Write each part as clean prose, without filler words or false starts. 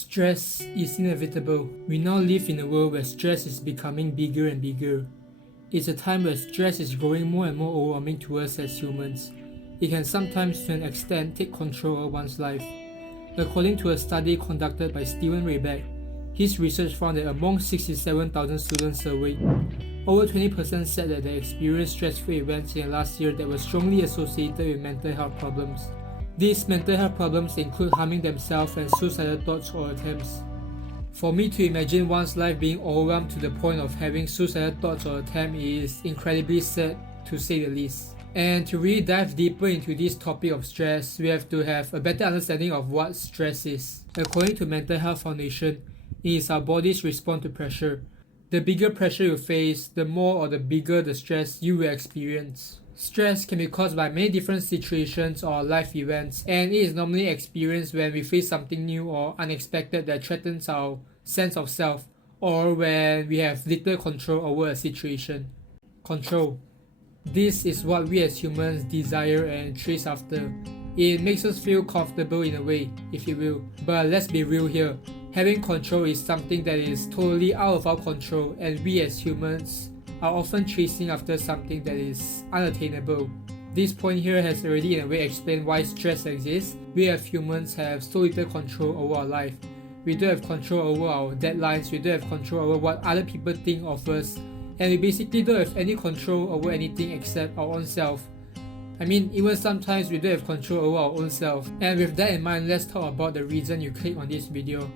Stress is inevitable. We now live in a world where stress is becoming bigger and bigger. It's a time where stress is growing more and more overwhelming to us as humans. It can sometimes, to an extent, take control of one's life. According to a study conducted by Steven Rayback, his research found that among 67,000 students surveyed, over 20% said that they experienced stressful events in the last year that were strongly associated with mental health problems. These mental health problems include harming themselves and suicidal thoughts or attempts. For me to imagine one's life being overwhelmed to the point of having suicidal thoughts or attempts is incredibly sad, to say the least. And to really dive deeper into this topic of stress, we have to have a better understanding of what stress is. According to Mental Health Foundation, it is our body's response to pressure. The bigger pressure you face, the more or the bigger the stress you will experience. Stress can be caused by many different situations or life events, and it is normally experienced when we face something new or unexpected that threatens our sense of self, or when we have little control over a situation. Control. This is what we as humans desire and chase after. It makes us feel comfortable in a way, if you will. But let's be real here. Having control is something that is totally out of our control, and we as humans are often chasing after something that is unattainable. This point here has already in a way explained why stress exists. We as humans have so little control over our life. We don't have control over our deadlines, we don't have control over what other people think of us, and we basically don't have any control over anything except our own self. I mean, even sometimes we don't have control over our own self. And with that in mind, let's talk about the reason you click on this video.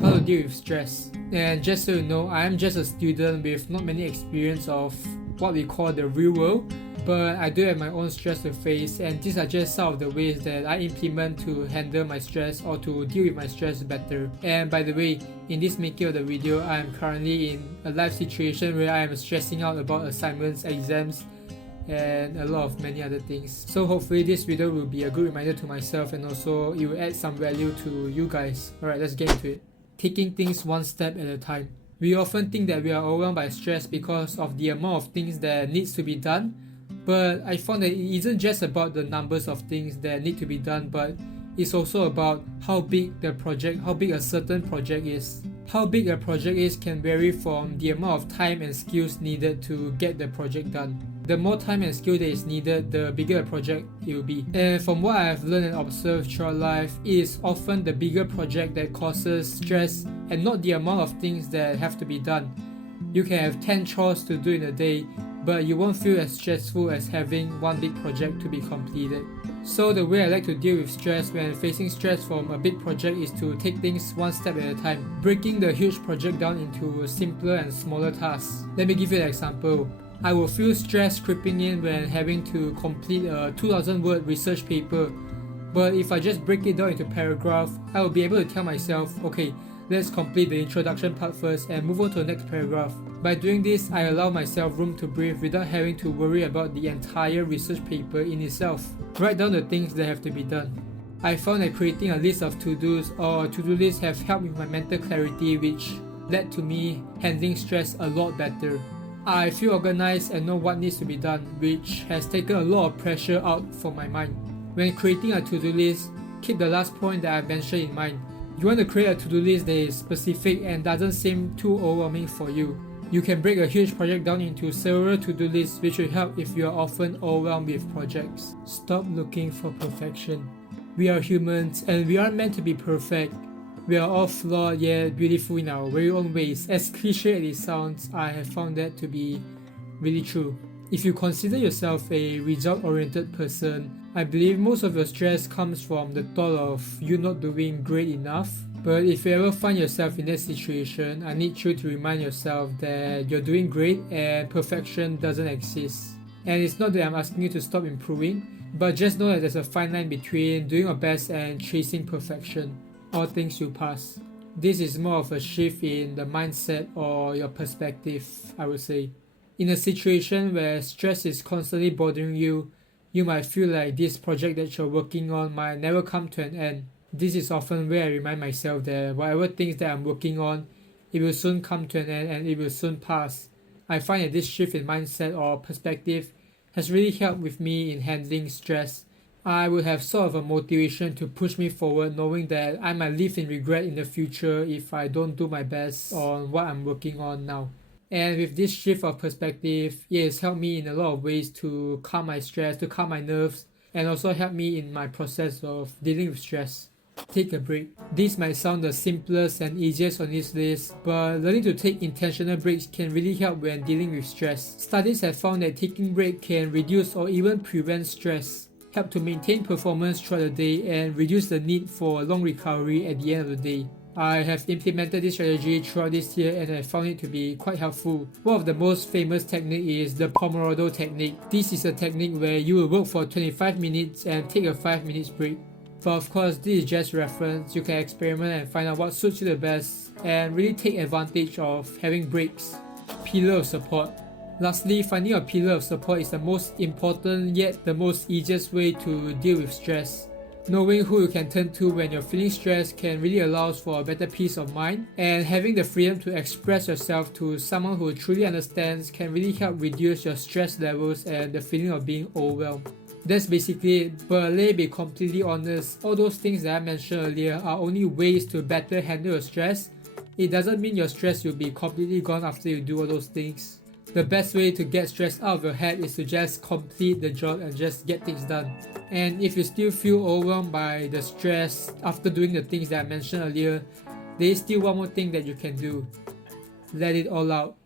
How to deal with stress. And just so you know, I am just a student with not many experience of what we call the real world, but I do have my own stress to face, and these are just some of the ways that I implement to handle my stress or to deal with my stress better. And by the way, in this making of the video, I am currently in a life situation where I am stressing out about assignments, exams, and a lot of many other things. So hopefully this video will be a good reminder to myself, and also it will add some value to you guys. Alright, let's get into it. Taking things one step at a time. We often think that we are overwhelmed by stress because of the amount of things that needs to be done, but I found that it isn't just about the numbers of things that need to be done, but it's also about how big the project, how big a certain project is. How big a project is can vary from the amount of time and skills needed to get the project done. The more time and skill that is needed, the bigger a project it will be. And from what I have learned and observed throughout life, it is often the bigger project that causes stress and not the amount of things that have to be done. You can have 10 chores to do in a day, but you won't feel as stressful as having one big project to be completed. So the way I like to deal with stress when facing stress from a big project is to take things one step at a time, breaking the huge project down into simpler and smaller tasks. Let me give you an example. I will feel stress creeping in when having to complete a 2,000 word research paper, but if I just break it down into paragraphs, I will be able to tell myself, okay, let's complete the introduction part first and move on to the next paragraph. By doing this, I allow myself room to breathe without having to worry about the entire research paper in itself. Write down the things that have to be done. I found that creating a list of to-dos or to-do lists have helped with my mental clarity, which led to me handling stress a lot better. I feel organized and know what needs to be done, which has taken a lot of pressure out from my mind. When creating a to-do list, keep the last point that I mentioned in mind. You want to create a to-do list that is specific and doesn't seem too overwhelming for you. You can break a huge project down into several to-do lists, which will help if you are often overwhelmed with projects. Stop looking for perfection. We are humans and we aren't meant to be perfect. We are all flawed yet beautiful in our very own ways. As cliche as it sounds, I have found that to be really true. If you consider yourself a result-oriented person, I believe most of your stress comes from the thought of you not doing great enough. But if you ever find yourself in that situation, I need you to remind yourself that you're doing great and perfection doesn't exist. And it's not that I'm asking you to stop improving, but just know that there's a fine line between doing your best and chasing perfection. All things will pass. This is more of a shift in the mindset or your perspective, I would say. In a situation where stress is constantly bothering you, you might feel like this project that you're working on might never come to an end. This is often where I remind myself that whatever things that I'm working on, it will soon come to an end and it will soon pass. I find that this shift in mindset or perspective has really helped with me in handling stress I would have sort of a motivation to push me forward, knowing that I might live in regret in the future if I don't do my best on what I'm working on now. And with this shift of perspective, it has helped me in a lot of ways to calm my stress, to calm my nerves, and also help me in my process of dealing with stress. Take a break. This might sound the simplest and easiest on this list, but learning to take intentional breaks can really help when dealing with stress. Studies have found that taking breaks can reduce or even prevent stress, help to maintain performance throughout the day, and reduce the need for a long recovery at the end of the day. I have implemented this strategy throughout this year and I found it to be quite helpful. One of the most famous technique is the Pomodoro technique. This is a technique where you will work for 25 minutes and take a 5 minutes break. But of course, this is just reference. You can experiment and find out what suits you the best and really take advantage of having breaks. Pillar of support. Lastly, finding a pillar of support is the most important yet the most easiest way to deal with stress. Knowing who you can turn to when you're feeling stressed can really allow for a better peace of mind, and having the freedom to express yourself to someone who truly understands can really help reduce your stress levels and the feeling of being overwhelmed. That's basically it, but let me be completely honest, all those things that I mentioned earlier are only ways to better handle your stress. It doesn't mean your stress will be completely gone after you do all those things. The best way to get stress out of your head is to just complete the job and just get things done. And if you still feel overwhelmed by the stress after doing the things that I mentioned earlier, there is still one more thing that you can do. Let it all out.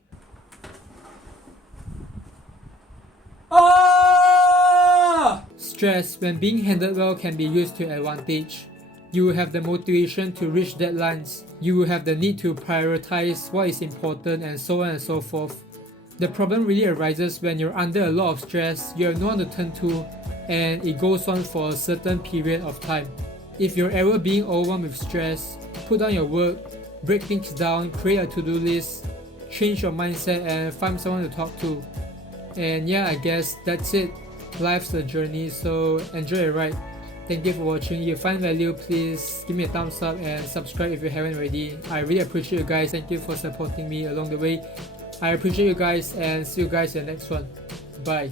Stress, when being handled well, can be used to advantage. You will have the motivation to reach deadlines. You will have the need to prioritize what is important and so on and so forth. The problem really arises when you're under a lot of stress, you have no one to turn to, and it goes on for a certain period of time. If you're ever being overwhelmed with stress, put down your work, break things down, create a to-do list, change your mindset and find someone to talk to. And yeah, I guess that's it. Life's a journey, so enjoy your ride. Thank you for watching. If you find value, please give me a thumbs up and subscribe if you haven't already. I really appreciate you guys. Thank you for supporting me along the way. I appreciate you guys and see you guys in the next one. Bye.